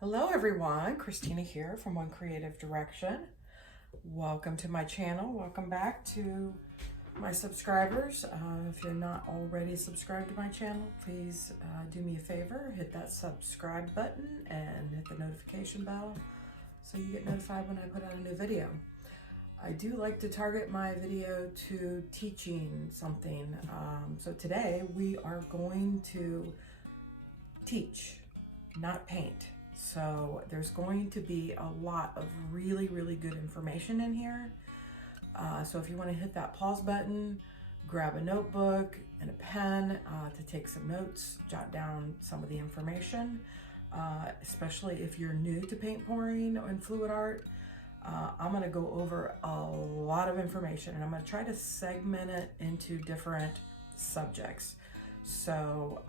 Hello everyone, Christina here from One Creative Direction. Welcome to my channel. Welcome back to my subscribers. If you're not already subscribed to my channel, please do me a favor, hit that subscribe button and hit the notification bell so you get notified when I put out a new video. I do like to target my video to teaching something. So today we are going to teach, not paint. So there's going to be a lot of really good information in here. So if you want to hit that pause button, grab a notebook and a pen to take some notes, jot down some of the information, especially if you're new to paint pouring and fluid art. I'm going to go over a lot of information and I'm going to try to segment it into different subjects. So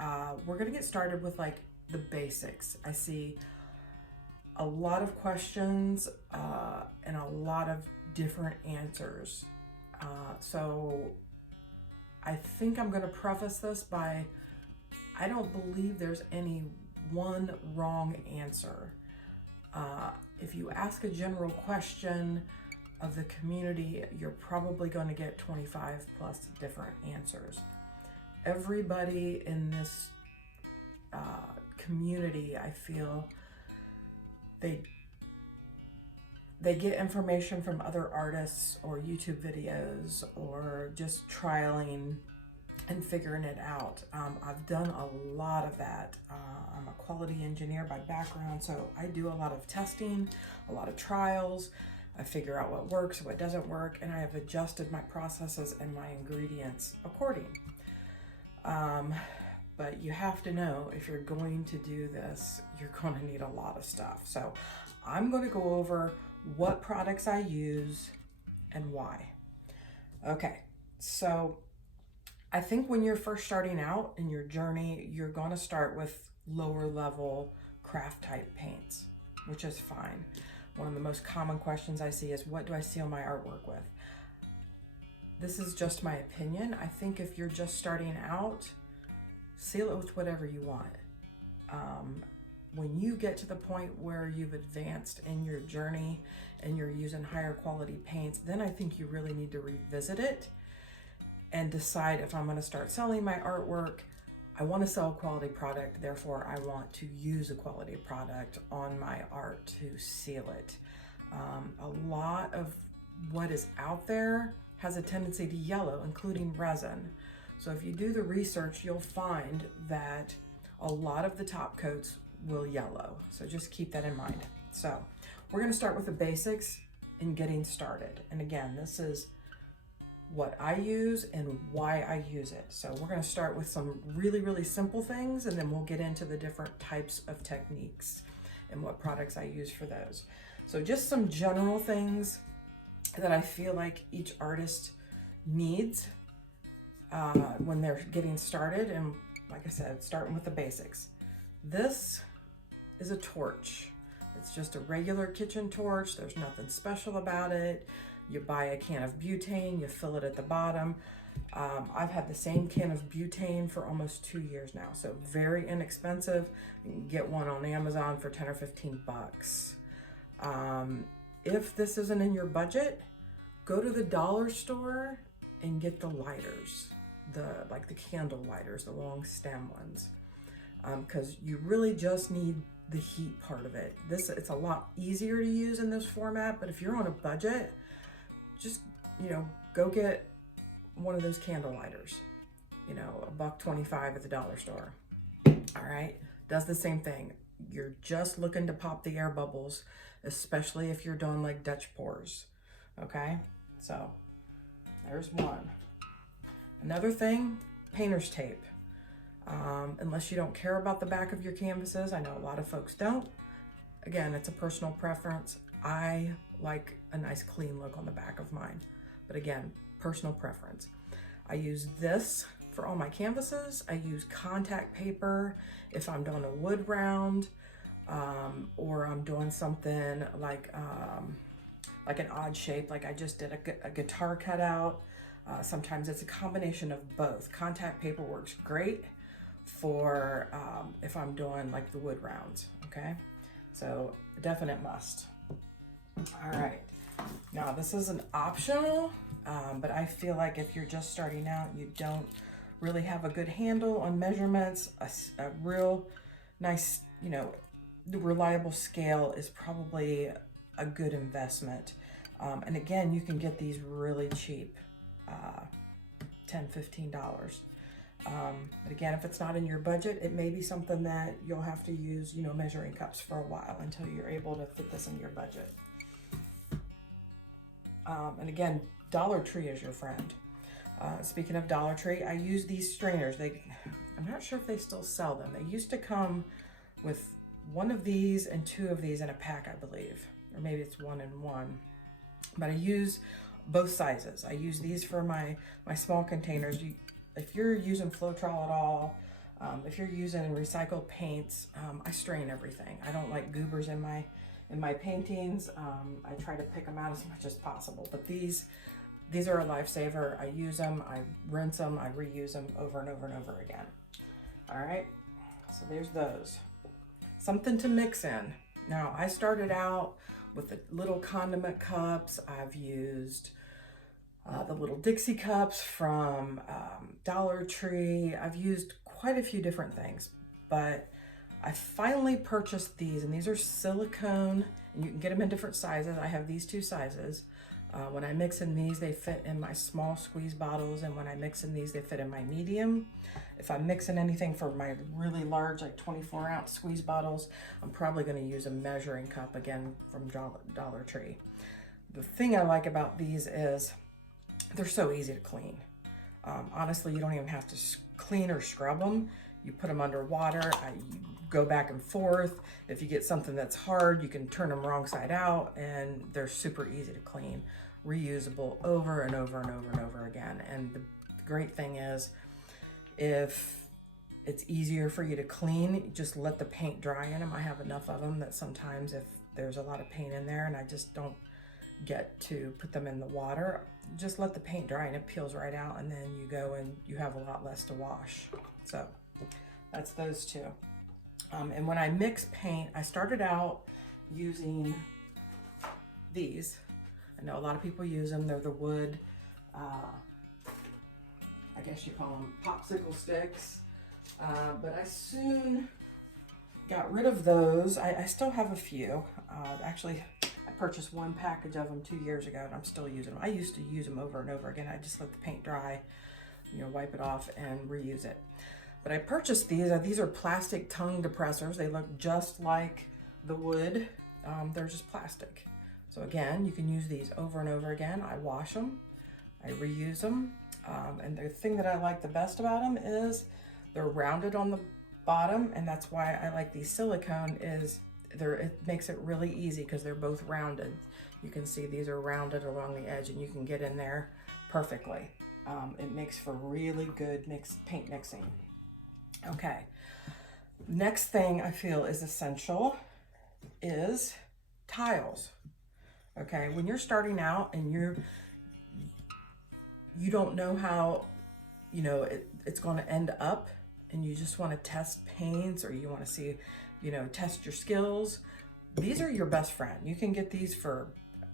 we're going to get started with like the basics. I see a lot of questions and a lot of different answers. So I think I'm going to preface this by, I don't believe there's any one wrong answer. If you ask a general question of the community, you're probably going to get 25 plus different answers. Everybody in this community, I feel, they get information from other artists or YouTube videos or just trialing and figuring it out. I've done a lot of that. I'm a quality engineer by background, so I do a lot of testing, a lot of trials. I figure out what works, what doesn't work, and I have adjusted my processes and my ingredients according. But you have to know, if you're going to do this, you're going to need a lot of stuff. So I'm going to go over what products I use and why. Okay, so I think when you're first starting out in your journey, you're going to start with lower level craft type paints, which is fine. One of the most common questions I see is, what do I seal my artwork with? This is just my opinion. I think if you're just starting out, seal it with whatever you want. When you get to the point where you've advanced in your journey and you're using higher quality paints, then I think you really need to revisit it and decide, if I'm going to start selling my artwork, I want to sell a quality product, therefore I want to use a quality product on my art to seal it. A lot of what is out there has a tendency to yellow, including resin. So if you do the research, you'll find that a lot of the top coats will yellow. So just keep that in mind. So we're going to start with the basics in getting started. And again, this is what I use and why I use it. So we're going to start with some really simple things, and then we'll get into the different types of techniques and what products I use for those. So just some general things that I feel like each artist needs when they're getting started. And like I said, starting with the basics. This is a torch. It's just a regular kitchen torch. There's nothing special about it. You buy a can of butane, you fill it at the bottom. I've had the same can of butane for almost 2 years now, so very inexpensive. You can get one on Amazon for 10 or 15 bucks. If this isn't in your budget, go to the dollar store and get the lighters, like the candle lighters, the long stem ones, because you really just need the heat part of it. It's a lot easier to use in this format, but if you're on a budget, just, go get one of those candle lighters, $1.25 at the dollar store. All right, does the same thing. You're just looking to pop the air bubbles, especially if you're doing like Dutch pours. Okay, so there's one. Another thing, painter's tape. Unless you don't care about the back of your canvases, I know a lot of folks don't. Again, it's a personal preference. I like a nice clean look on the back of mine, but again, personal preference. I use this for all my canvases. I use contact paper if I'm doing a wood round, or I'm doing something like an odd shape, like I just did a guitar cutout. Sometimes it's a combination of both. Contact paper works great for if I'm doing like the wood rounds, okay? So a definite must. All right, now this is an optional, but I feel like if you're just starting out, you don't really have a good handle on measurements, a real nice, you know, reliable scale is probably a good investment. And again, you can get these really cheap, $10, $15. But again, if it's not in your budget, it may be something that you'll have to use, you know, measuring cups for a while until you're able to fit this in your budget. And again, Dollar Tree is your friend. Speaking of Dollar Tree, I use these strainers. I'm not sure if they still sell them. They used to come with one of these and two of these in a pack, I believe, or maybe it's one in one. But I use both sizes. I use these for my small containers. If you're using Floetrol at all, if you're using recycled paints, I strain everything. I don't like goobers in my paintings. I try to pick them out as much as possible. But these are a lifesaver. I use them, I rinse them, I reuse them over and over and over again. All right, so there's those. Something to mix in. Now, I started out with the little condiment cups. I've used the little Dixie cups from Dollar Tree. I've used quite a few different things, but I finally purchased these, and these are silicone, and you can get them in different sizes. I have these two sizes. When I mix in these, they fit in my small squeeze bottles, and when I mix in these, they fit in my medium. If I'm mixing anything for my really large, like 24-ounce squeeze bottles, I'm probably going to use a measuring cup, again, from Dollar Tree. The thing I like about these is they're so easy to clean. Honestly, you don't even have to clean or scrub them. You put them under water, you go back and forth. If you get something that's hard, you can turn them wrong side out, and they're super easy to clean. Reusable over and over and over and over again. And the great thing is, if it's easier for you to clean, just let the paint dry in them. I have enough of them that sometimes if there's a lot of paint in there and I just don't get to put them in the water, just let the paint dry and it peels right out, and then you go and you have a lot less to wash. So that's those two. And when I mix paint, I started out using these. I know a lot of people use them. They're the wood, I guess you call them popsicle sticks. But I soon got rid of those. I still have a few. Actually, I purchased one package of them 2 years ago, and I'm still using them. I used to use them over and over again. I just let the paint dry, you know, wipe it off and reuse it. But I purchased these. These are plastic tongue depressors. They look just like the wood. They're just plastic. So again, you can use these over and over again. I wash them, I reuse them. And the thing that I like the best about them is they're rounded on the bottom, and that's why I like these silicone is it makes it really easy because they're both rounded. You can see these are rounded along the edge, and you can get in there perfectly. It makes for really good paint mixing. Okay, next thing I feel is essential is tiles. Okay, when you're starting out and you don't know how, you know, it's going to end up, and you just want to test paints, or you want to see, you know, test your skills, these are your best friend. You can get these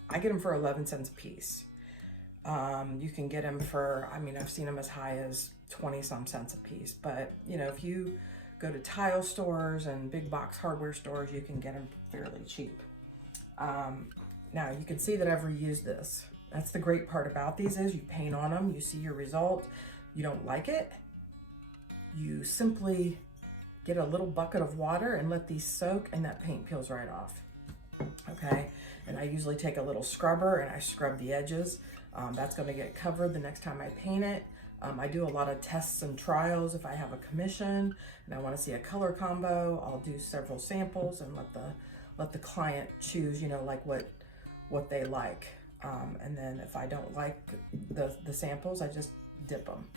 I get them for 11 cents a piece. You can get them for, I mean, I've seen them as high as 20-some cents a piece, but you know, if you go to tile stores and big box hardware stores, you can get them fairly cheap. Now you can see that I've reused this. That's the great part about these is you paint on them, you see your result. You don't like it, you simply get a little bucket of water and let these soak, and that paint peels right off. Okay, and I usually take a little scrubber and I scrub the edges. That's going to get covered the next time I paint it. I do a lot of tests and trials. If I have a commission and I want to see a color combo, I'll do several samples and let the client choose, you know, like what they like. And then if I don't like the samples, I just dip them.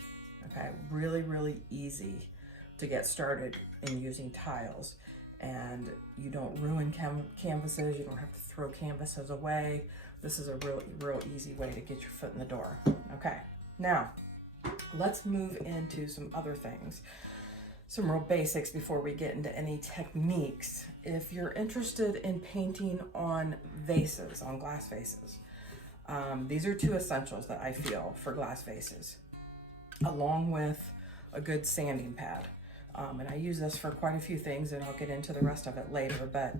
Okay, really, really easy to get started in using tiles. And you don't ruin canvases, you don't have to throw canvases away. This is a real easy way to get your foot in the door. Okay, now let's move into some other things. some real basics before we get into any techniques. If you're interested in painting on vases, on glass vases, these are two essentials that I feel for glass vases, along with a good sanding pad. And I use this for quite a few things, and I'll get into the rest of it later. But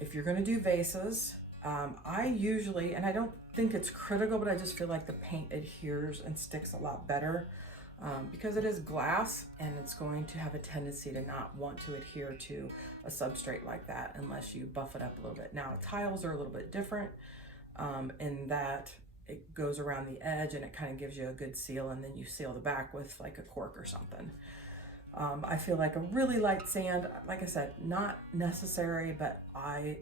if you're gonna do vases, I usually, and I don't think it's critical, but I just feel like the paint adheres and sticks a lot better because it is glass, and it's going to have a tendency to not want to adhere to a substrate like that unless you buff it up a little bit. Now, tiles are a little bit different in that it goes around the edge and it kind of gives you a good seal, and then you seal the back with like a cork or something. I feel like a really light sand, like I said, not necessary, but I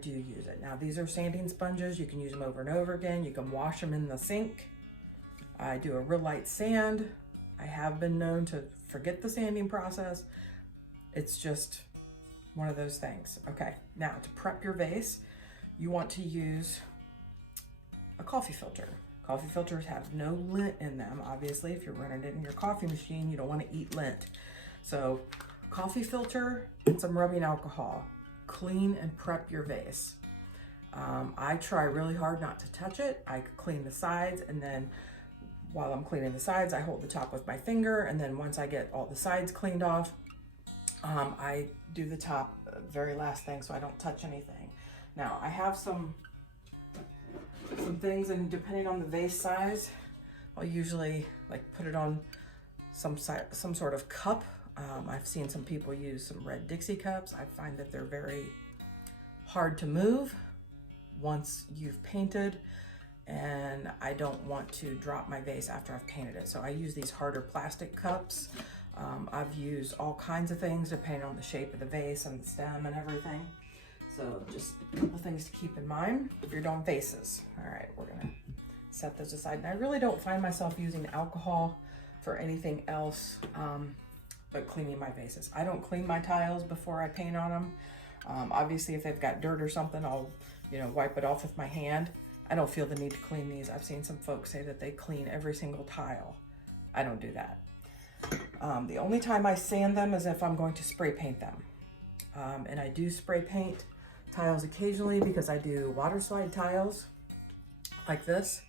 do use it. Now, these are sanding sponges. You can use them over and over again. You can wash them in the sink. I do a real light sand. I have been known to forget the sanding process. It's just one of those things. Okay, now to prep your vase, you want to use a coffee filter. Coffee filters have no lint in them. Obviously, if you're running it in your coffee machine, you don't want to eat lint. So coffee filter and some rubbing alcohol. Clean and prep your vase. I try really hard not to touch it. I clean the sides, and then while I'm cleaning the sides, I hold the top with my finger, and then once I get all the sides cleaned off, I do the top, very last thing, so I don't touch anything. Now, I have some things, and depending on the vase size, I'll usually like put it on some sort of cup. I've seen some people use some red Dixie cups. I find that they're very hard to move once you've painted, and I don't want to drop my vase after I've painted it. So I use these harder plastic cups. I've used all kinds of things depending on the shape of the vase and the stem and everything. So just a couple things to keep in mind if you're doing vases. All right, we're gonna set those aside. And I really don't find myself using alcohol for anything else but cleaning my vases. I don't clean my tiles before I paint on them. Obviously, if they've got dirt or something, I'll wipe it off with my hand. I don't feel the need to clean these. I've seen some folks say that they clean every single tile. I don't do that. The only time I sand them is if I'm going to spray paint them. And I do spray paint tiles occasionally because I do water slide tiles like this.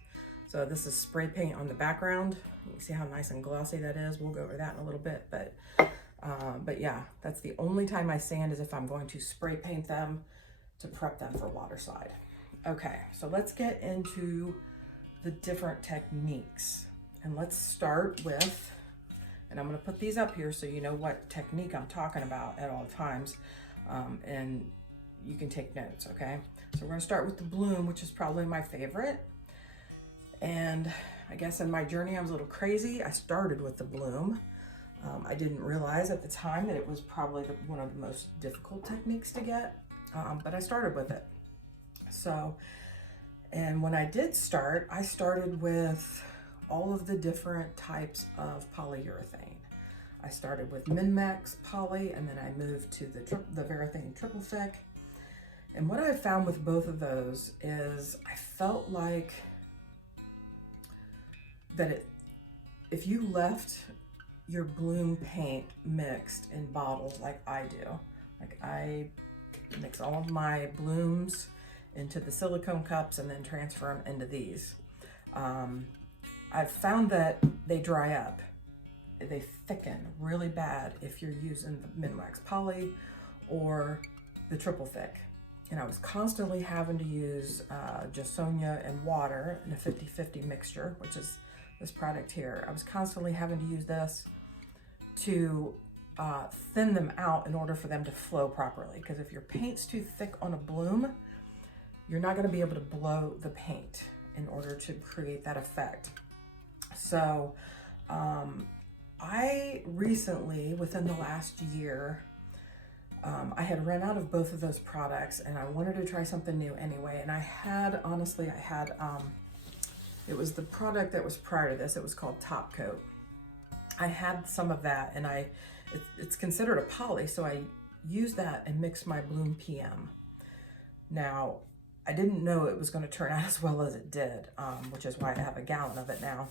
So this is spray paint on the background. You can see how nice and glossy that is. We'll go over that in a little bit, but yeah, that's the only time I sand is if I'm going to spray paint them to prep them for water slide. Okay, so let's get into the different techniques, and let's start with, and I'm going to put these up here so you know what technique I'm talking about at all times, and you can take notes, okay? So we're going to start with the bloom, which is probably my favorite. And I guess in my journey, I was a little crazy. I started with the bloom. I didn't realize at the time that it was probably one of the most difficult techniques to get, but I started with it. So, and when I did start, I started with all of the different types of polyurethane. I started with Min-Max poly, and then I moved to the Varathane Triple Thick. And what I found with both of those is I felt like that if you left your bloom paint mixed in bottles like I do, like I mix all of my blooms into the silicone cups and then transfer them into these, I've found that they dry up. They thicken really bad if you're using the Min-Max poly or the Triple Thick. And I was constantly having to use Josonja and water in a 50-50 mixture, which is this product here. I was constantly having to use this to thin them out in order for them to flow properly. Because if your paint's too thick on a bloom, you're not going to be able to blow the paint in order to create that effect. So I recently, within the last year, I had run out of both of those products, and I wanted to try something new anyway. And I had, honestly, it was the product that was prior to this. It was called Top Coat. I had some of that, and it's considered a poly, so I used that and mixed my Bloom PM. Now, I didn't know it was going to turn out as well as it did, which is why I have a gallon of it now.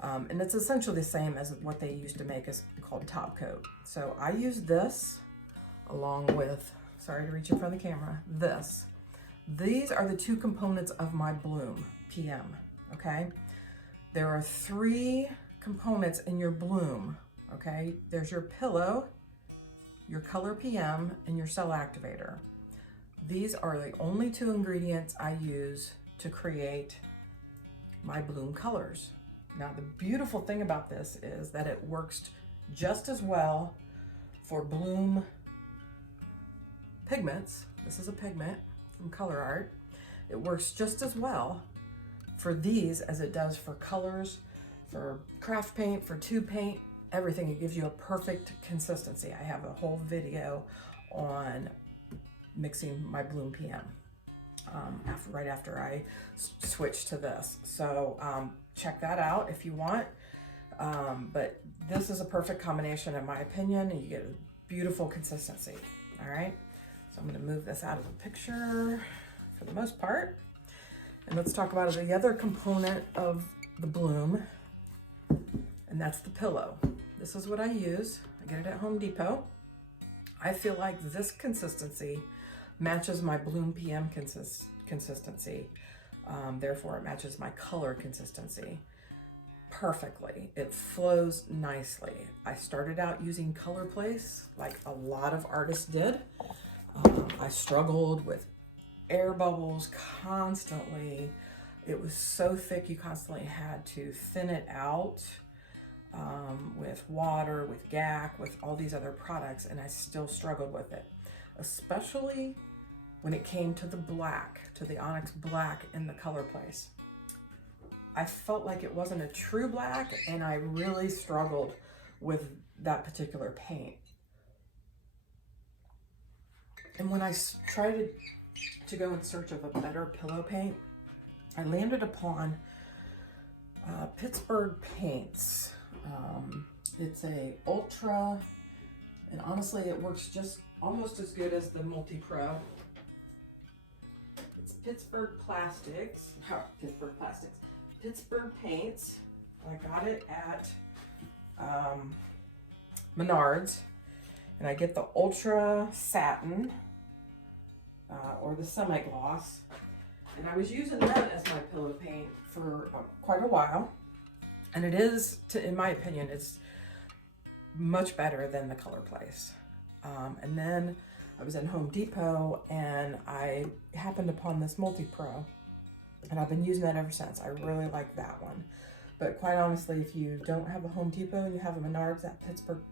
And it's essentially the same as what they used to make, is called top coat. So I use this along with, sorry to reach in front of the camera, this. These are the two components of my bloom PM, okay? There are 3 components in your bloom, okay? There's your pillow, your color PM, and your cell activator. These are the only 2 ingredients I use to create my bloom colors. Now, the beautiful thing about this is that it works just as well for bloom pigments. This is a pigment from Color Art. It works just as well for these as it does for colors, for craft paint, for tube paint, everything. It gives you a perfect consistency. I have a whole video on mixing my bloom PM right after I switched to this. So check that out if you want. But this is a perfect combination in my opinion, and you get a beautiful consistency. All right, so I'm going to move this out of the picture for the most part. And let's talk about the other component of the bloom, and that's the pillow. This is what I use. I get it at Home Depot. I feel like this consistency matches my bloom PM consistency. Therefore, it matches my color consistency perfectly. It flows nicely. I started out using Color Place like a lot of artists did. I struggled with air bubbles constantly. It was so thick, you constantly had to thin it out with water, with GAC, with all these other products, and I still struggled with it, especially when it came to the black, to the Onyx Black in the Color Place. I felt like it wasn't a true black, and I really struggled with that particular paint. And when I tried to go in search of a better pillow paint, I landed upon Pittsburgh Paints. It's a ultra, and honestly it works just almost as good as the MultiPro. It's Pittsburgh Paints. I got it at Menards, and I get the Ultra Satin or the semi-gloss, and I was using that as my pillow paint for quite a while, and it is, in my opinion, it's much better than the Color Place. And then I was in Home Depot and I happened upon this MultiPro, and I've been using that ever since. I really like that one. But quite honestly, if you don't have a Home Depot and you have a Menards, that Pittsburgh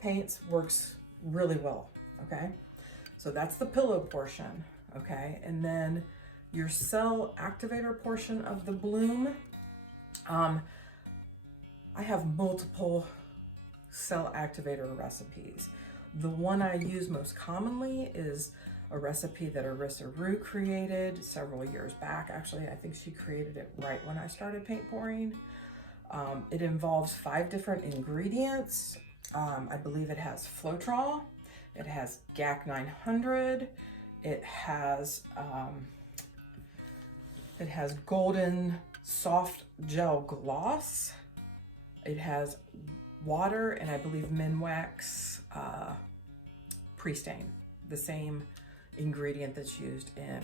Paints works really well, okay? So that's the pillow portion, okay? And then your cell activator portion of the bloom, I have multiple cell activator recipes. The one I use most commonly is a recipe that Arissa Rue created several years back. Actually, I think she created it right when I started paint pouring. It involves 5 different ingredients. I believe it has Floetrol, it has GAC 900, it has golden soft gel gloss, it has water, and I believe Minwax pre-stain, the same ingredient that's used in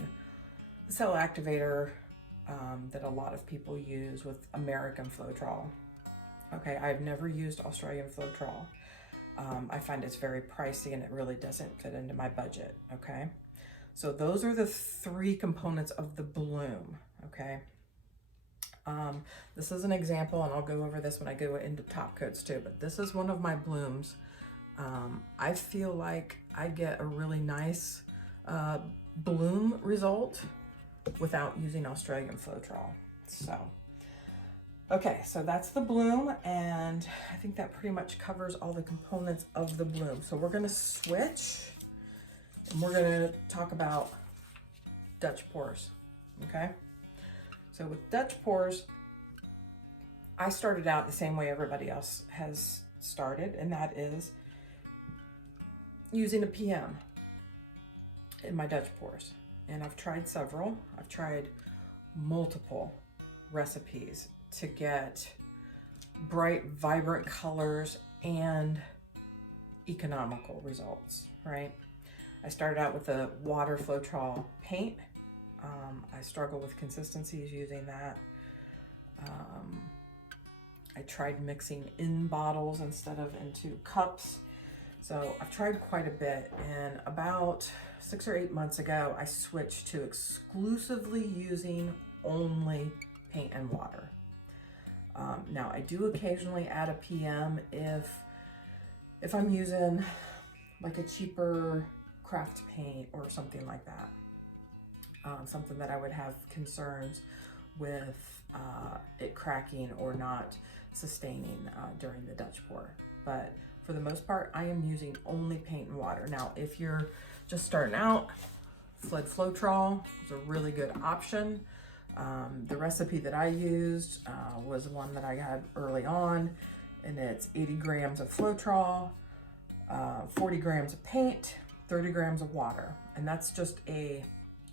the cell activator that a lot of people use with American Floetrol. Okay, I've never used Australian Floetrol. I find it's very pricey and it really doesn't fit into my budget, okay? So those are the 3 components of the bloom, okay? This is an example, and I'll go over this when I go into top coats too, but this is one of my blooms. I feel like I get a really nice bloom result without using Australian Floetrol. So, okay, so that's the bloom, and I think that pretty much covers all the components of the bloom. So we're gonna switch, and we're gonna talk about Dutch pours, okay? So with Dutch pours, I started out the same way everybody else has started, and that is using a PM in my Dutch pours. And I've tried several. I've tried multiple recipes to get bright, vibrant colors and economical results, right? I started out with a water Floetrol paint. I struggle with consistencies using that. I tried mixing in bottles instead of into cups. So I've tried quite a bit, and about 6 or 8 months ago, I switched to exclusively using only paint and water. Now I do occasionally add a PM if I'm using like a cheaper craft paint or something like that. Something that I would have concerns with it cracking or not sustaining during the Dutch pour. But for the most part, I am using only paint and water. Now, if you're just starting out, Floetrol is a really good option. The recipe that I used was one that I had early on, and it's 80 grams of Floetrol, 40 grams of paint, 30 grams of water. And that's just a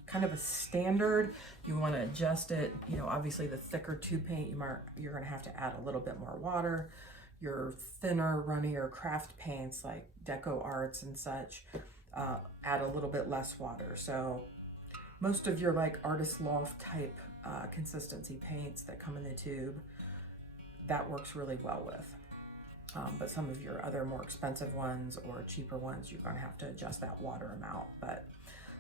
kind of a standard. You want to adjust it. You know, obviously the thicker tube paint, you're going to have to add a little bit more water. Your thinner, runnier craft paints like Deco Arts and such, add a little bit less water. So most of your like Artist Loft type consistency paints that come in the tube, that works really well with. But some of your other more expensive ones or cheaper ones, you're going to have to adjust that water amount. But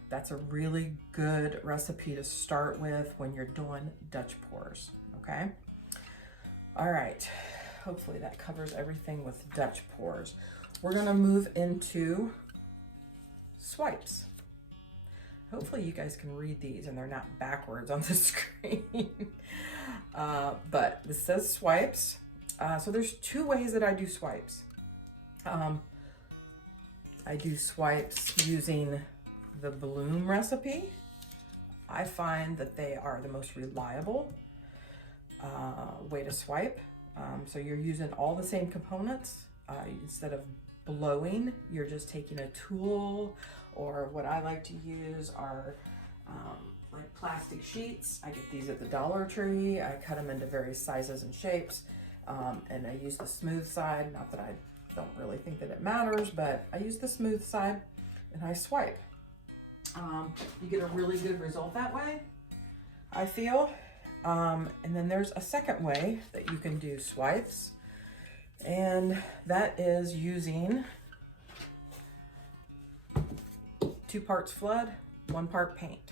that's a really good recipe to start with when you're doing Dutch pours, okay? All right, hopefully that covers everything with Dutch pours. We're gonna move into swipes. Hopefully you guys can read these and they're not backwards on the screen. But this says swipes. So there's 2 ways that I do swipes. I do swipes using the Bloom recipe. I find that they are the most reliable way to swipe. So you're using all the same components. Instead of blowing, you're just taking a tool, or what I like to use are like plastic sheets. I get these at the Dollar Tree. I cut them into various sizes and shapes, and I use the smooth side. Not that I don't really think that it matters, but I use the smooth side and I swipe. You get a really good result that way, I feel. And then there's a second way that you can do swipes, and that is using 2 parts flood, 1 part paint,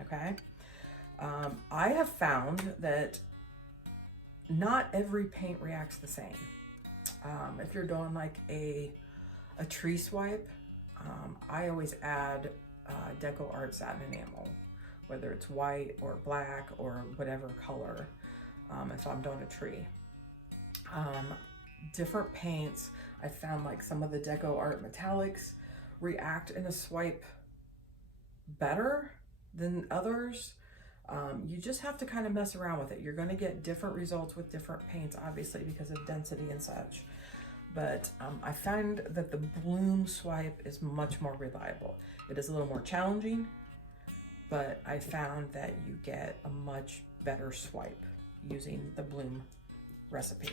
okay? I have found that not every paint reacts the same. If you're doing like a tree swipe, I always add Deco Art satin enamel, whether it's white or black or whatever color, if I'm doing a tree. Different paints, I found like some of the Deco Art metallics react in a swipe better than others. You just have to kind of mess around with it. You're going to get different results with different paints, obviously, because of density and such. But I find that the Bloom swipe is much more reliable. It is a little more challenging, but I found that you get a much better swipe using the Bloom recipe.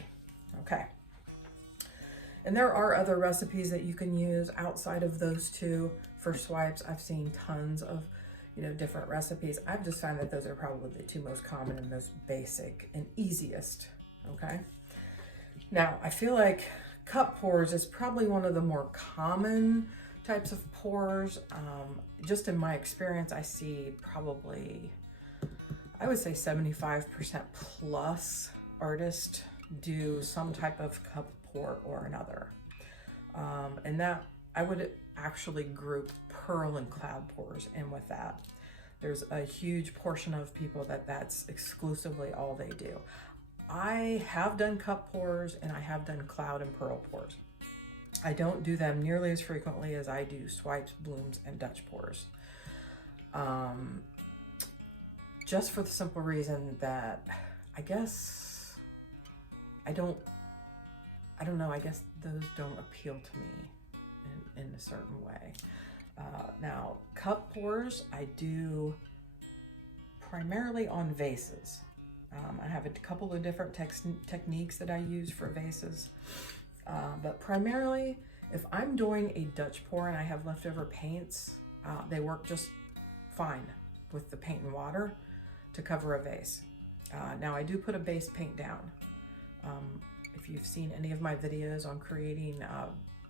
Okay. And there are other recipes that you can use outside of those 2 for swipes. I've seen tons of, different recipes. I've just found that those are probably the 2 most common and most basic and easiest. Okay. Now, I feel like cup pours is probably one of the more common types of pours. Just in my experience, I see probably, I would say 75% plus artists do some type of cup pour or another. And that I would actually group pearl and cloud pours in with that. There's a huge portion of people that's exclusively all they do. I have done cup pours and I have done cloud and pearl pours. I don't do them nearly as frequently as I do swipes, blooms, and Dutch pours. Just for the simple reason that I guess I don't know, I guess those don't appeal to me in a certain way. Now, cup pours I do primarily on vases. I have a couple of different techniques that I use for vases, but primarily if I'm doing a Dutch pour and I have leftover paints, they work just fine with the paint and water to cover a vase. Now I do put a base paint down. If you've seen any of my videos on creating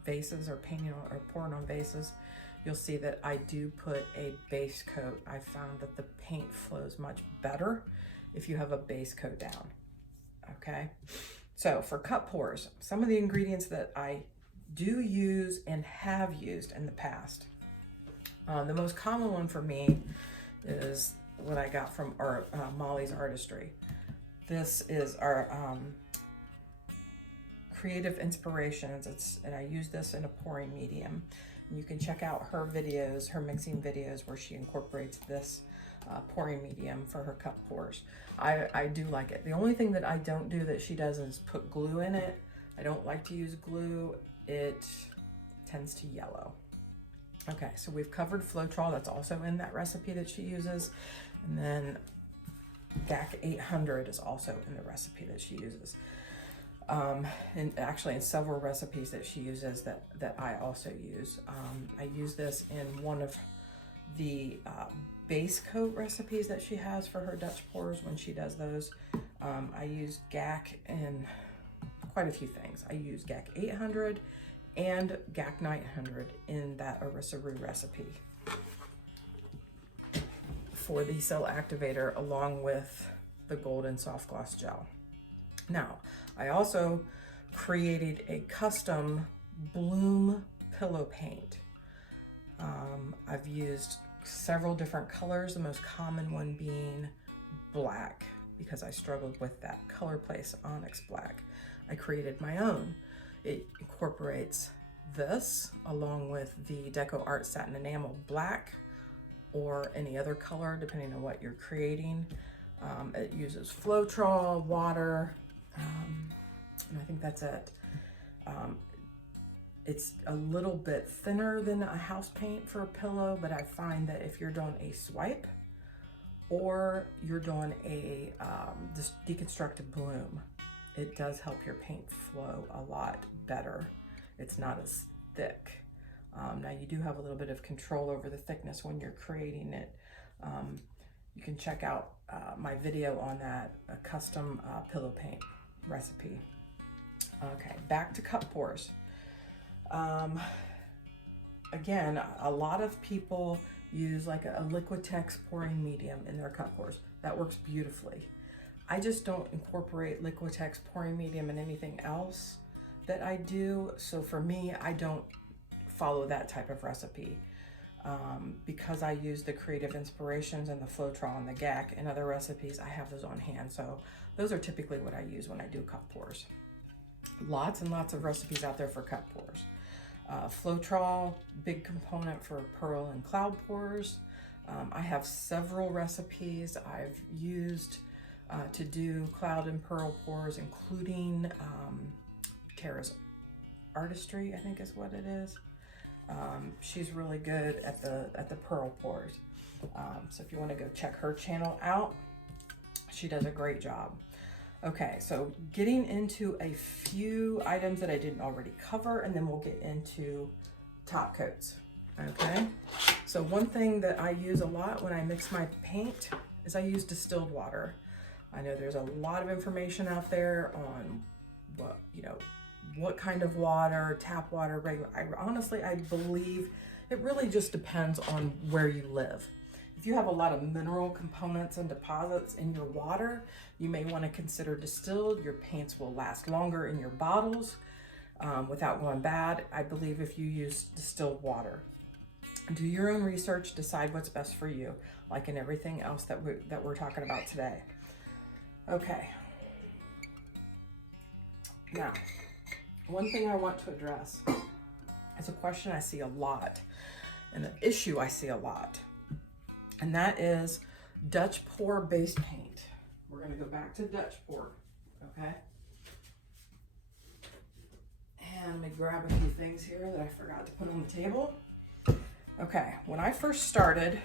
vases or painting or pouring on vases, you'll see that I do put a base coat. I found that the paint flows much better if you have a base coat down. Okay, so for cup pours, some of the ingredients that I do use and have used in the past. The most common one for me is what I got from Molly's Artistry. This is our Creative Inspirations. And I use this in a pouring medium. And you can check out her videos, her mixing videos, where she incorporates this pouring medium for her cup pours. I do like it. The only thing that I don't do that she does is put glue in it. I don't like to use glue. It tends to yellow. Okay, so we've covered Floetrol. That's also in that recipe that she uses. And then GAC 800 is also in the recipe that she uses. And actually in several recipes that she uses that I also use. I use this in one of the base coat recipes that she has for her Dutch pours when she does those. I use GAC in quite a few things. I use GAC 800 and GAC 900 in that Arisaroo recipe for the cell activator, along with the golden soft gloss gel. Now, I also created a custom bloom pillow paint. I've used several different colors, the most common one being black, because I struggled with that Color Place Onyx Black. I created my own. It incorporates this along with the Deco Art Satin Enamel Black or any other color depending on what you're creating. It uses Floetrol, water, and I think that's it. It's a little bit thinner than a house paint for a pillow, but I find that if you're doing a swipe or you're doing a this deconstructed bloom, it does help your paint flow a lot better. It's not as thick. Now you do have a little bit of control over the thickness when you're creating it. You can check out my video on that, a custom pillow paint recipe. Okay, back to cup pours. Again, a lot of people use like a Liquitex pouring medium in their cup pours. That works beautifully. I just don't incorporate Liquitex pouring medium in anything else that I do. So for me, I don't follow that type of recipe. Because I use the Creative Inspirations and the Floetrol and the GAC and other recipes, I have those on hand. So those are typically what I use when I do cup pours. Lots and lots of recipes out there for cup pours. Floetrol, big component for pearl and cloud pours. I have several recipes I've used to do cloud and pearl pours, including Tara's Artistry, I think is what it is. She's really good at the pearl pours. So if you want to go check her channel out, she does a great job. Okay, so getting into a few items that I didn't already cover, and then we'll get into top coats. Okay, so one thing that I use a lot when I mix my paint is I use distilled water. I know there's a lot of information out there on what kind of water, tap water, regular. Honestly, I believe it really just depends on where you live. If you have a lot of mineral components and deposits in your water, you may want to consider distilled. Your paints will last longer in your bottles without going bad. I believe if you use distilled water. Do your own research, decide what's best for you, like in everything else that we're talking about today. Okay. Now, one thing I want to address is a question I see a lot and an issue I see a lot. And that is Dutch pour base paint. We're going to go back to Dutch pour, okay? And let me grab a few things here that I forgot to put on the table. Okay, when I first started,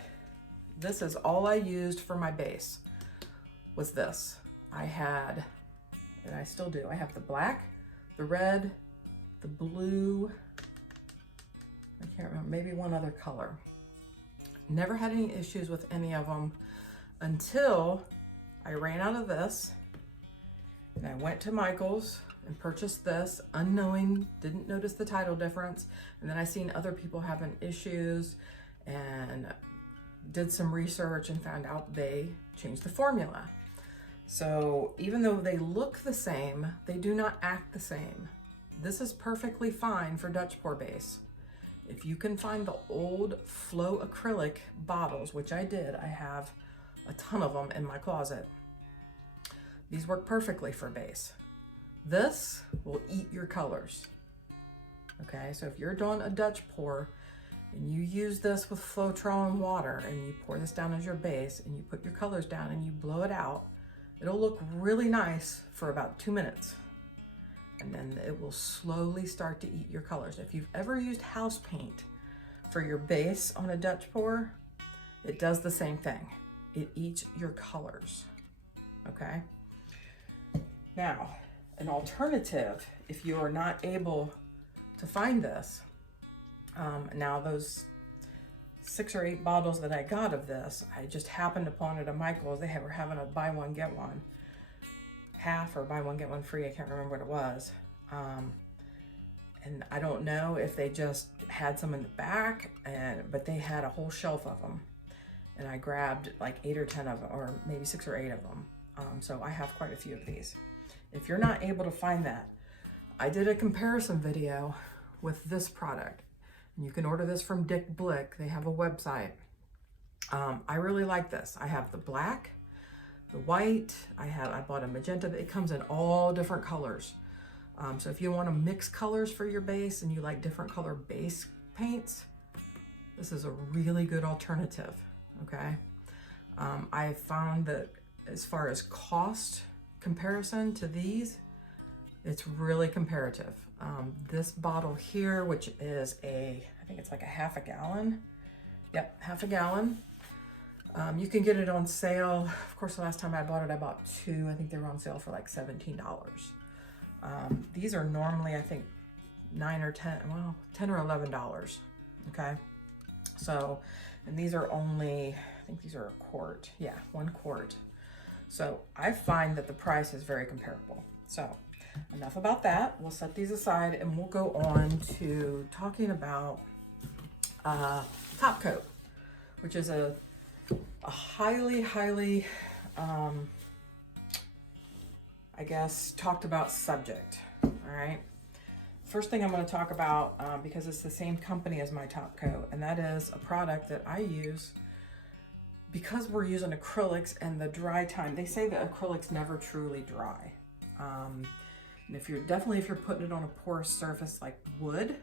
this is all I used for my base, was this. I had, and I still do, I have the black, the red, the blue, I can't remember, maybe one other color. Never had any issues with any of them until I ran out of this, and I went to Michael's and purchased this, unknowing, didn't notice the title difference, and then I seen other people having issues and did some research and found out they changed the formula. So even though they look the same, they do not act the same. This is perfectly fine for Dutch pour base. If you can find the old Flow Acrylic bottles, which I did, I have a ton of them in my closet. These work perfectly for base. This will eat your colors. Okay, so if you're doing a Dutch pour and you use this with Floetrol and water and you pour this down as your base and you put your colors down and you blow it out, it'll look really nice for about 2 minutes. And then it will slowly start to eat your colors. If you've ever used house paint for your base on a Dutch pour, it does the same thing. It eats your colors, okay? Now, an alternative, if you are not able to find this, now those 6 or 8 bottles that I got of this, I just happened upon it at Michael's. They were having a buy one, get one half or buy one, get one free. I can't remember what it was. And I don't know if they just had some in the back, but they had a whole shelf of them. And I grabbed like 8 or 10 of them, or maybe 6 or 8 of them. So I have quite a few of these. If you're not able to find that, I did a comparison video with this product. You can order this from Dick Blick. They have a website. I really like this. I have the black, the white, I bought a magenta. It comes in all different colors. So if you want to mix colors for your base and you like different color base paints, this is a really good alternative, okay? I found that as far as cost comparison to these, it's really comparative. This bottle here, which is I think it's like a half a gallon. Yep, half a gallon. You can get it on sale. Of course, the last time I bought it, I bought 2. I think they were on sale for like $17. These are normally, I think, 9 or 10, well, $10 or $11. Okay. So, and these are only, I think these are a quart. Yeah, 1 quart. So I find that the price is very comparable. So enough about that. We'll set these aside and we'll go on to talking about top coat, which is a highly, I guess, talked about subject. All right. First thing I'm going to talk about, because it's the same company as my top coat, and that is a product that I use because we're using acrylics and the dry time. They say that acrylics never truly dry. And if you're putting it on a porous surface like wood,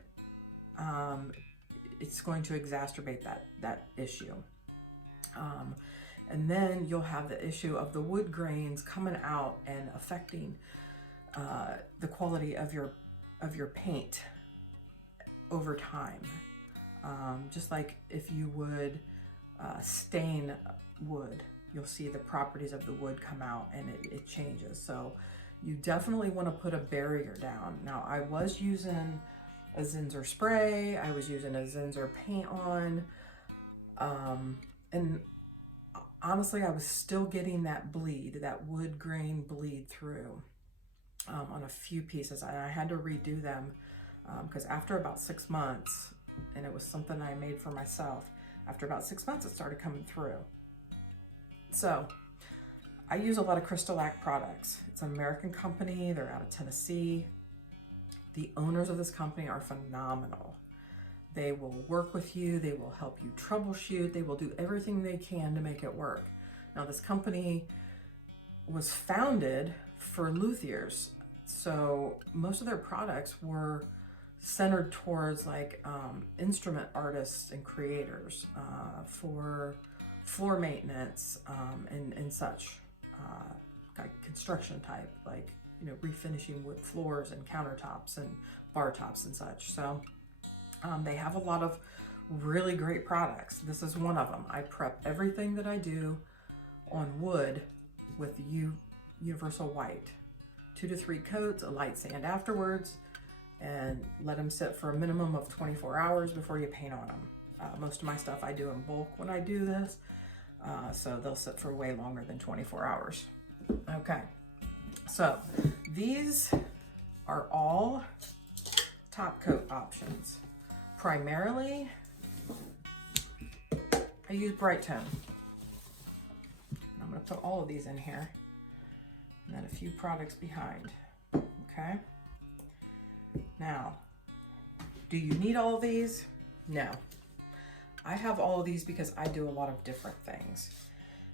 it's going to exacerbate that issue. And then you'll have the issue of the wood grains coming out and affecting the quality of your paint over time. Just like if you would stain wood, you'll see the properties of the wood come out and it changes. So you definitely want to put a barrier down. Now, I was using a Zinsser spray, I was using a Zinsser paint on, and honestly, I was still getting that bleed, that wood grain bleed through on a few pieces. And I had to redo them because after about 6 months, and it was something I made for myself, after about 6 months, it started coming through. So I use a lot of Crystalac products. It's an American company. They're out of Tennessee. The owners of this company are phenomenal. They will work with you. They will help you troubleshoot. They will do everything they can to make it work. Now, this company was founded for luthiers. So most of their products were centered towards like instrument artists and creators for floor maintenance and such, like construction type, like, you know, refinishing wood floors and countertops and bar tops and such. So they have a lot of really great products. This is one of them. I prep everything that I do on wood with universal white. 2 to 3 coats, a light sand afterwards, and let them sit for a minimum of 24 hours before you paint on them. Most of my stuff I do in bulk when I do this, so they'll sit for way longer than 24 hours. Okay, so these are all top coat options. Primarily, I use Bright Tone. I'm going to put all of these in here, and then a few products behind. Okay. Now, do you need all of these? No. I have all of these because I do a lot of different things.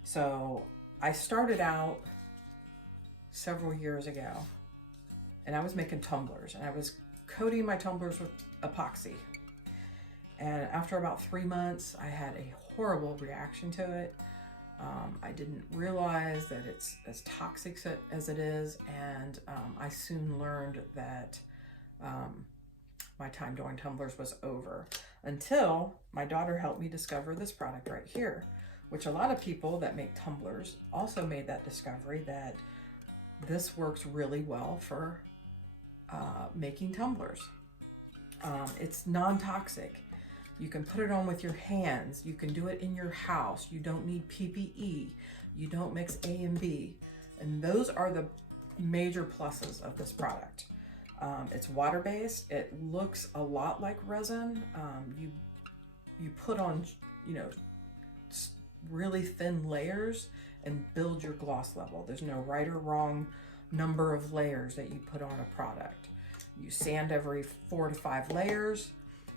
So I started out several years ago, and I was making tumblers, and I was coating my tumblers with epoxy. And after about 3 months, I had a horrible reaction to it. I didn't realize that it's as toxic as it is, and I soon learned that my time doing tumblers was over, until my daughter helped me discover this product right here, which a lot of people that make tumblers also made that discovery, that this works really well for making tumblers. It's non-toxic. You can put it on with your hands. You can do it in your house. You don't need PPE. You don't mix A and B. And those are the major pluses of this product. It's water-based. It looks a lot like resin. You put on, really thin layers and build your gloss level. There's no right or wrong number of layers that you put on a product. You sand every 4 to 5 layers,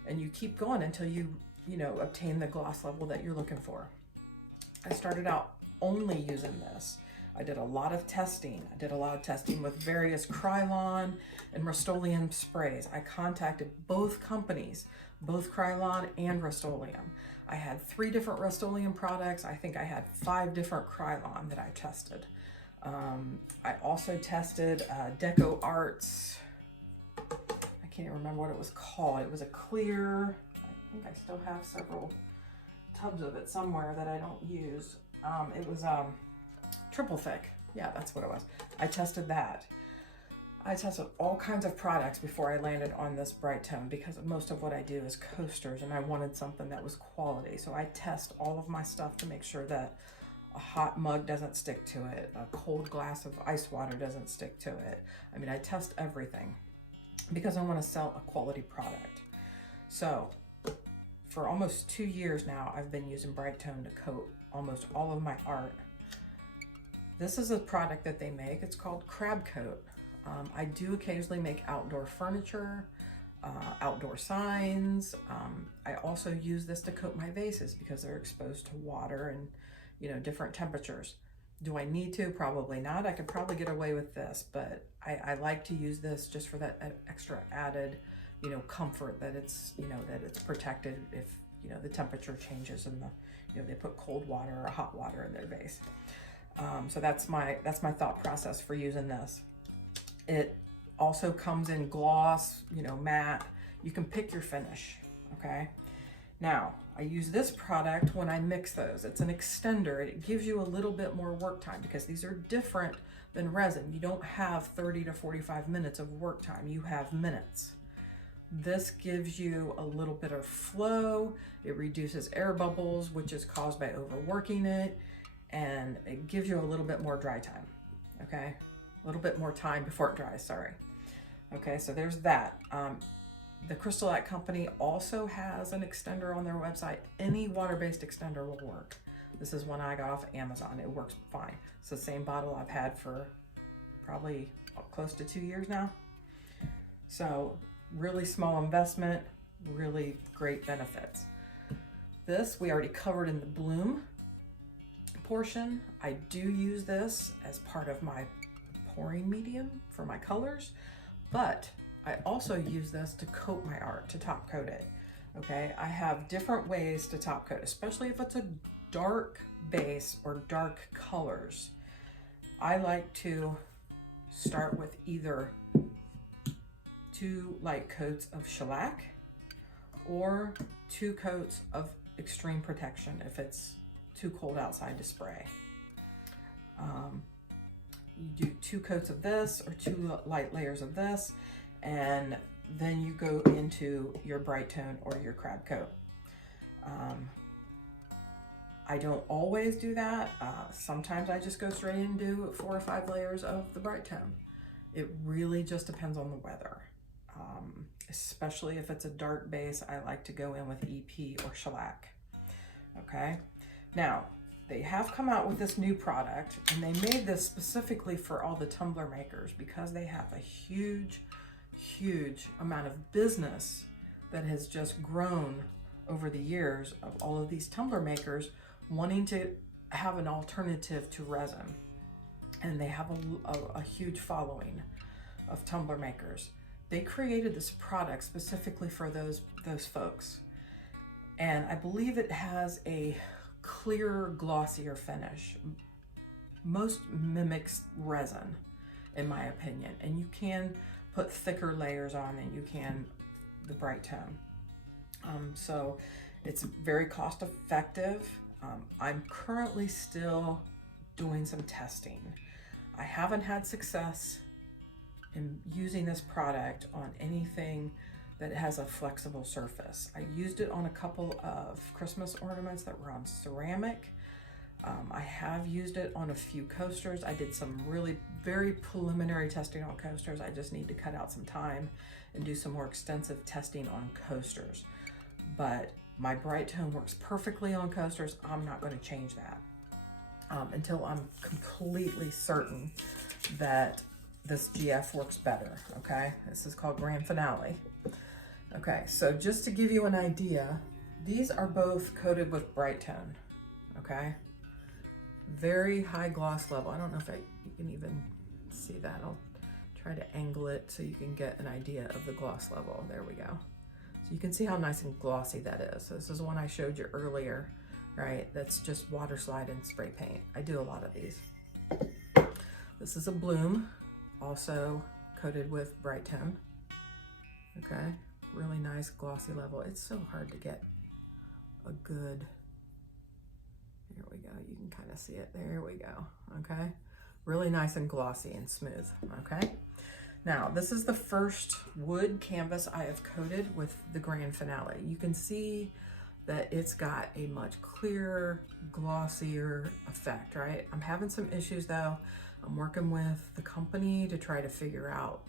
and you keep going until you obtain the gloss level that you're looking for. I started out only using this. I did a lot of testing. I did a lot of testing with various Krylon and Rust-Oleum sprays. I contacted both companies, both Krylon and Rust-Oleum. I had 3 different Rust-Oleum products. I think I had 5 different Krylon that I tested. I also tested Deco Arts. I can't even remember what it was called. It was a clear, I think I still have several tubs of it somewhere that I don't use. It was triple thick. Yeah, that's what it was. I tested that. I tested all kinds of products before I landed on this Bright Tone, because most of what I do is coasters, and I wanted something that was quality. So I test all of my stuff to make sure that a hot mug doesn't stick to it, a cold glass of ice water doesn't stick to it. I mean, I test everything because I want to sell a quality product. So for almost 2 years now, I've been using Bright Tone to coat almost all of my art. This is a product that they make. It's called Crab Coat. I do occasionally make outdoor furniture, outdoor signs. I also use this to coat my vases because they're exposed to water and different temperatures. Do I need to? Probably not. I could probably get away with this, but I like to use this just for that extra added, comfort that it's, that it's protected if, the temperature changes and they put cold water or hot water in their vase. So that's my thought process for using this. It also comes in gloss, matte. You can pick your finish, okay? Now, I use this product when I mix those. It's an extender. It gives you a little bit more work time because these are different than resin. You don't have 30 to 45 minutes of work time. You have minutes. This gives you a little bit of flow. It reduces air bubbles, which is caused by overworking it, and it gives you a little bit more dry time, okay? A little bit more time before it dries, sorry. Okay, so there's that. The Crystalac company also has an extender on their website. Any water-based extender will work. This is one I got off Amazon. It works fine. It's the same bottle I've had for probably close to 2 years now. So really small investment, really great benefits. This we already covered in the bloom portion. I do use this as part of my pouring medium for my colors, but I also use this to coat my art, to top coat it. Okay, I have different ways to top coat, especially if it's a dark base or dark colors. I like to start with either 2 light coats of shellac or 2 coats of extreme protection if it's too cold outside to spray. You do 2 coats of this or 2 light layers of this, and then you go into your bright tone or your crab coat. I don't always do that. Sometimes I just go straight in and do 4 or 5 layers of the bright tone. It really just depends on the weather. Especially if it's a dark base, I like to go in with EP or shellac. Okay, now they have come out with this new product, and they made this specifically for all the tumbler makers because they have a huge amount of business that has just grown over the years of all of these tumbler makers wanting to have an alternative to resin. And they have a huge following of tumbler makers. They created this product specifically for those folks. And I believe it has a clearer, glossier finish. Most mimics resin, in my opinion. And you can put thicker layers on than you can the bright tone. So it's very cost effective. I'm currently still doing some testing. I haven't had success in using this product on anything that has a flexible surface. I used it on a couple of Christmas ornaments that were on ceramic. I have used it on a few coasters. I did some really very preliminary testing on coasters. I just need to cut out some time and do some more extensive testing on coasters. But my bright tone works perfectly on coasters. I'm not going to change that until I'm completely certain that this GF works better. Okay, this is called Grand Finale. Okay, so just to give you an idea, these are both coated with bright tone. Okay, very high gloss level. I don't know if you can even see that. I'll try to angle it so you can get an idea of the gloss level. There we go. So you can see how nice and glossy that is. So this is one I showed you earlier, right? That's just water slide and spray paint. I do a lot of these. This is a bloom, also coated with bright tone. Okay, really nice glossy level. It's so hard to get a good, here we go. You can kind of see it. There we go. Okay, really nice and glossy and smooth. Okay. Now, this is the first wood canvas I have coated with the Grand Finale. You can see that it's got a much clearer, glossier effect, right? I'm having some issues though. I'm working with the company to try to figure out,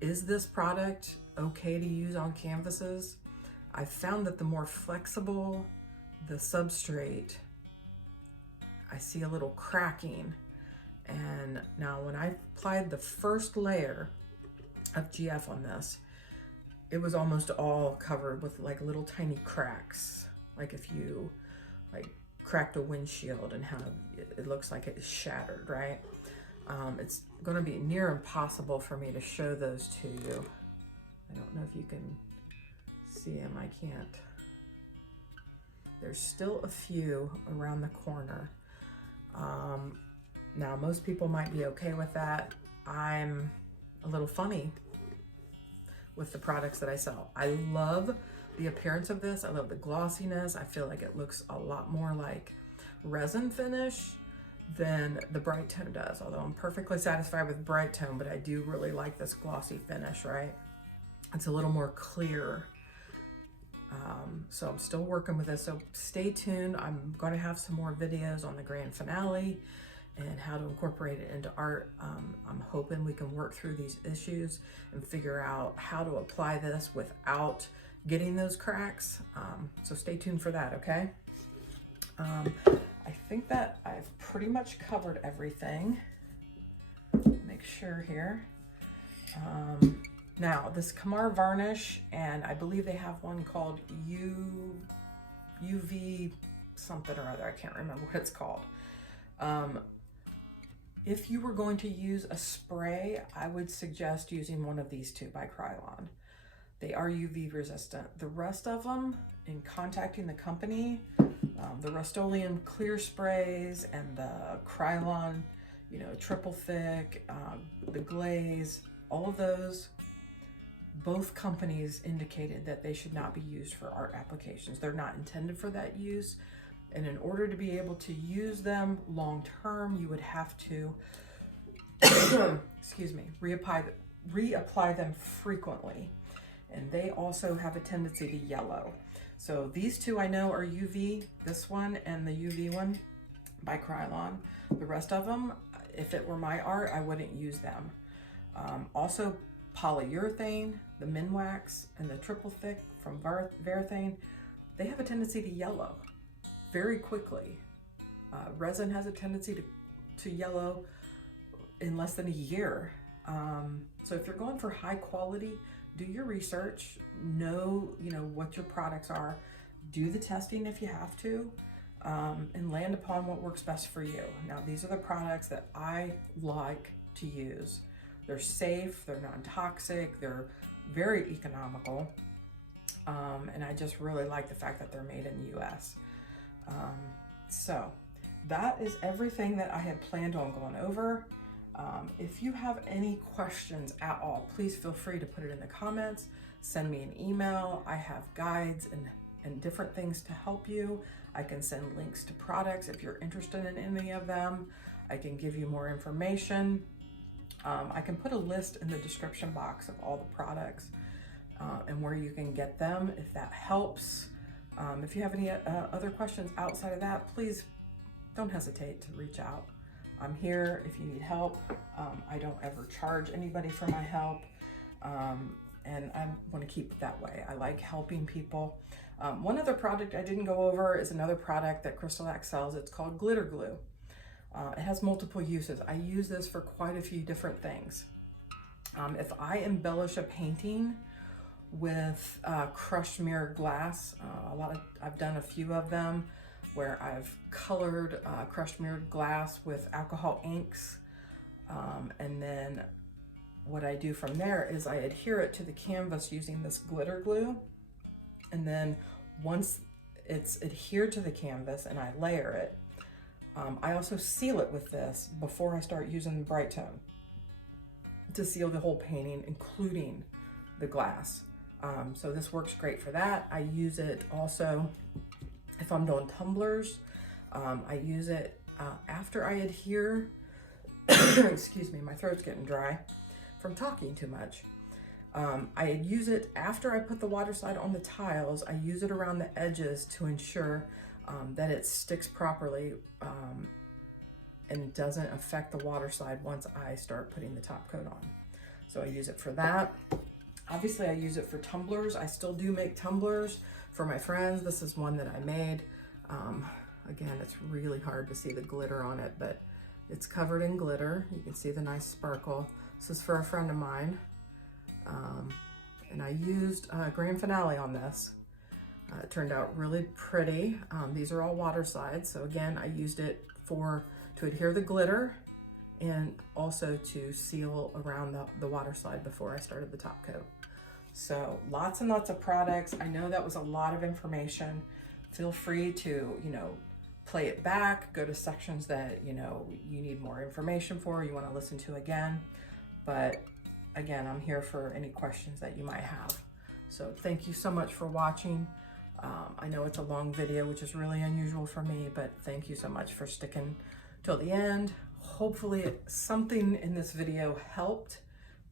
is this product okay to use on canvases? I found that the more flexible the substrate, I see a little cracking. And now when I applied the first layer of GF on this, it was almost all covered with like little tiny cracks. Like if you like cracked a windshield and how it looks like it is shattered, right? It's gonna be near impossible for me to show those to you. I don't know if you can see them, I can't. There's still a few around the corner. Now, most people might be okay with that. I'm a little funny with the products that I sell. I love the appearance of this. I love the glossiness. I feel like it looks a lot more like resin finish than the bright tone does, although I'm perfectly satisfied with bright tone, but I do really like this glossy finish, right? It's a little more clear. So I'm still working with this, so stay tuned. I'm going to have some more videos on the Grand Finale and how to incorporate it into art. I'm hoping we can work through these issues and figure out how to apply this without getting those cracks. So stay tuned for that, okay? I think that I've pretty much covered everything. Make sure here. Now, this Kamar varnish, and I believe they have one called UV something or other. I can't remember what it's called. If you were going to use a spray, I would suggest using one of these two by Krylon. They are UV resistant. The rest of them, in contacting the company, the Rust-Oleum clear sprays and the Krylon, triple thick, the glaze, all of those, both companies indicated that they should not be used for art applications. They're not intended for that use. And in order to be able to use them long term, you would have to excuse me, reapply them frequently. And they also have a tendency to yellow. So these two I know are UV, this one and the UV one by Krylon. The rest of them, if it were my art, I wouldn't use them. Also polyurethane, the Minwax and the triple thick from Varathane, they have a tendency to yellow very quickly. Resin has a tendency to yellow in less than a year. So if you're going for high quality, do your research, know what your products are, do the testing if you have to, and land upon what works best for you. Now, these are the products that I like to use. They're safe, they're non-toxic, they're very economical, and I just really like the fact that they're made in the US. So that is everything that I had planned on going over. If you have any questions at all, please feel free to put it in the comments, send me an email. I have guides and different things to help you. I can send links to products if you're interested in any of them. I can give you more information. I can put a list in the description box of all the products and where you can get them if that helps. If you have any other questions outside of that, please don't hesitate to reach out. I'm here if you need help. I don't ever charge anybody for my help, and I want to keep it that way. I like helping people. One other product I didn't go over is another product that Crystalac sells. It's called glitter glue. It has multiple uses. I use this for quite a few different things. If I embellish a painting with crushed mirrored glass, I've done a few of them where I've colored crushed mirrored glass with alcohol inks, and then what I do from there is I adhere it to the canvas using this glitter glue, and then once it's adhered to the canvas and I layer it, I also seal it with this before I start using the bright tone to seal the whole painting, including the glass. So this works great for that. I use it also if I'm doing tumblers. I use it after I adhere. Excuse me, my throat's getting dry from talking too much. I use it after I put the water slide on the tiles. I use it around the edges to ensure that it sticks properly and doesn't affect the water slide once I start putting the top coat on. So I use it for that. Obviously I use it for tumblers. I still do make tumblers for my friends. This is one that I made. Again, it's really hard to see the glitter on it, but it's covered in glitter. You can see the nice sparkle. This is for a friend of mine. And I used Grand Finale on this. It turned out really pretty. These are all water slides. So again, I used it to adhere the glitter and also to seal around the water slide before I started the top coat. So lots and lots of products. I know that was a lot of information. Feel free to, play it back, go to sections that, you need more information for, you want to listen to again. But again, I'm here for any questions that you might have. So thank you so much for watching. I know it's a long video, which is really unusual for me, but thank you so much for sticking till the end. Hopefully something in this video helped.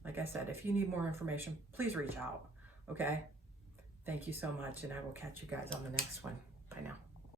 Like I said, if you need more information, please reach out, okay? Thank you so much, and I will catch you guys on the next one. Bye now.